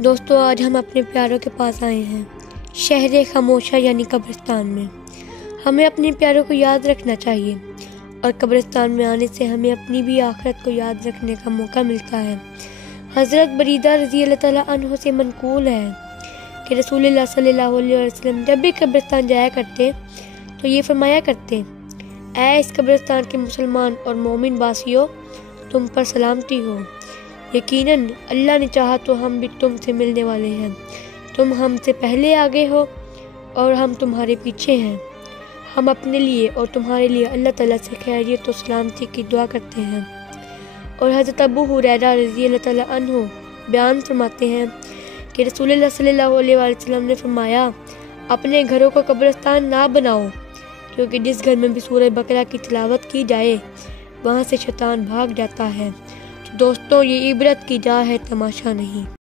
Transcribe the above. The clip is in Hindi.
दोस्तों, आज हम अपने प्यारों के पास आए हैं, शहर खामोशा यानी कब्रिस्तान में। हमें अपने प्यारों को याद रखना चाहिए और कब्रिस्तान में आने से हमें अपनी भी आखिरत को याद रखने का मौका मिलता है। हज़रत बरीदा रज़ी अल्लाह तआला अन्हु से मनकूल है कि रसूलुल्लाह सल्लल्लाहु अलैहि वसल्लम जब भी कब्रिस्तान जाया करते तो ये फरमाया करते, ऐ इस कब्रिस्तान के मुसलमान और मोमिन वासियों, तुम पर सलामती हो। यकीनन अल्लाह ने चाहा तो हम भी तुमसे मिलने वाले हैं। तुम हमसे पहले आगे हो और हम तुम्हारे पीछे हैं। हम अपने लिए और तुम्हारे लिए अल्लाह ताला से खैरियत और सलामती की दुआ करते हैं। और हज़रत अबू हुरैरा रज़ी अल्लाह ताला अन्हु बयान फरमाते हैं कि रसूलुल्लाह सल्लल्लाहु अलैहि वसल्लम ने फरमाया, अपने घरों को कब्रिस्तान ना बनाओ, क्योंकि जिस घर में भी सूरह बकरा की तिलावत की जाए वहाँ से शैतान भाग जाता है। तो दोस्तों, ये इबरत की जा है, तमाशा नहीं।